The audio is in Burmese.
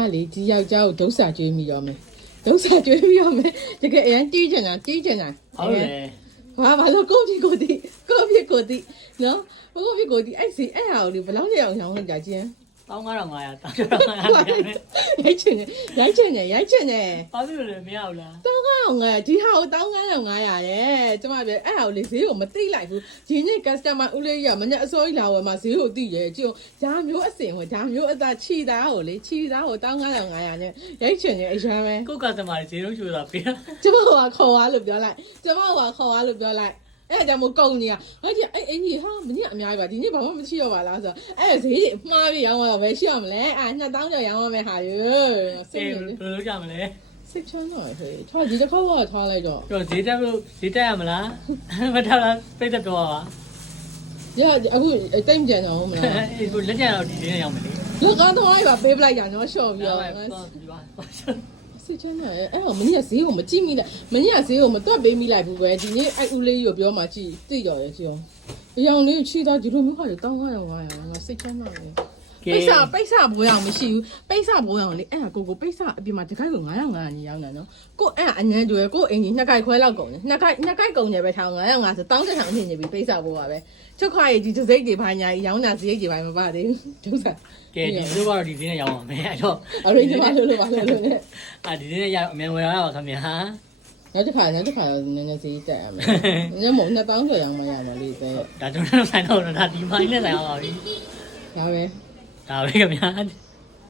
ဟာလေဒီယောက်ျားကိုဒုစရကျွေးမိရောမယ်ဒုစရကျွေးမိရောမယ်တကယ်အရင်တီးချင်တာတီးချင်တာဟုတ်တယ်ဘာဘာလို့ကိုပြကိုတီကိုပြကိုတီနော်ကိုပြကိုတီအဲ့စီအဲ့ဟာကိုလေဘယ်လောက်လဲအောင်ရောင်းလိုက်ကြချင်း 19500 19500ရိုက်ချင်ရိုက်ချင်ရိုက်ချင်နေဘာဖြစ်လို့လဲမရဘူးလားတောင်းကားအောင်ငါဒီဟာကိုတောင်းကားအောင်900ရဲ့ကျမပြအဲ့ဟာကိုလေဈေးကိုမသိလိုက်ဘူးဒီနေ့ customer ဦးလေးရမနေ့အစိုးရလာဝယ်မှာဈေးကိုသိရဲ့ကြည့်ဒါမျိုးအစင်ဟိုဒါမျိုးအသာချီသားကိုလေချီသားကိုတောင်းကားအောင်900နဲ့ရိုက်ချင်နေအရမ်းပဲကိုကစတမာတွေဈေးလုံးချိုးတာပေးတာကျမကခေါ်သွားလို့ပြောလိုက်ကျမကခေါ်သွားလို့ပြောလိုက် အဲ့ဒါကြောင့်မကုန်ကြီးอ่ะဟဲ့ဒီအဲ့အင်ကြီးဟာမင်းကအများကြီးပါဒီနေ့ဘာမှမရှိတော့ပါလားဆိုတော့အဲ့ဈေးကြီးမှားပြီးရောင်းတော့ပဲရှိရမလဲအာ2000ကျော်ရောင်းရမယ်ဟာယူစိဆေးတ်ဘယ်လိုကြမလဲစိတ်ချမ်းတော့ဟဲ့ထားဒီတစ်ခေါက်ကထားလိုက်တော့ပြောဈေးတက်လို့ဈေးတက်ရမလားမတက်လားပြည့်တက်ပြောပါရအခုတိတ်မကြံတော့ဘူးမလားအေးကိုလက်ကျန်တော့ဒီနေ့ရောက်မယ်လေလောကတော့လိုက်ပါပေးပလိုက်ကြနော်ရှော့ပြီးပြောတော့ပါတော့ ဒီပါစိတ်ချမ်းတော့အဲ့တော့မင်းကဈေးကိုမကြည့်မိလိုက်မင်းကဈေးကိုမတွက်ပေးမိလိုက်ဘူးပဲဒီနေ့အဲ့ဦးလေးကိုပြောမှကြည့်သိတော့ရဲ့ကြည့်အောင်အယောင်လေးချီတော့ဒီလိုမျိုးခါကျတောင်းရအောင်ငါရငါစိတ်ချမ်းတော့တယ် ပိတ်စာပိတ်စာဘိုးရောင်မရှိဘူးပိတ်စာဘိုးရောင်လေအဲ့ဒါကိုကိုပိတ်စာအပြင်မှာတခိုက်ကို900 900ညီရောက်နေနော်ကိုအဲ့ဒါအញ្ញမ်းတွေကိုအင်ကြီးနှစ်ခိုက်ခွဲလောက်ကုန်တယ်နှစ်ခိုက်နှစ်ခိုက်ကုန်တယ်ပဲထောင်900 900ဆိုတောင်းတဲ့ထောင်အဖြစ်နေပြီပိတ်စာဘိုးကပဲချုပ်ခွာရည်ဒီဒစိတ်တွေဘာညာကြီးရောင်းတာစရိတ်တွေဘာမပါသေးဘူးဒုစရကဲဒီလိုကတော့ဒီနေ့ရောက်အောင်မယ်အဲ့တော့အရိဒီမလို့လို့ပါလို့လို့နဲ့အာဒီနေ့ရအမြန်ဝယ်ရပါခင်ဗျာနောက်တစ်ခါနောက်တစ်ခါတော့နည်းနည်းစီးတက်ရမယ်နည်းမဟုတ်2000ကျော်ရောင်းမရပါလေတဲ့ဒါကျွန်တော်ဆိုင်တော့ဒါဒီမိုင်းနဲ့ဆိုင်အောင်ပါပြီဒါပဲ ဒါပဲခင်ဗျာ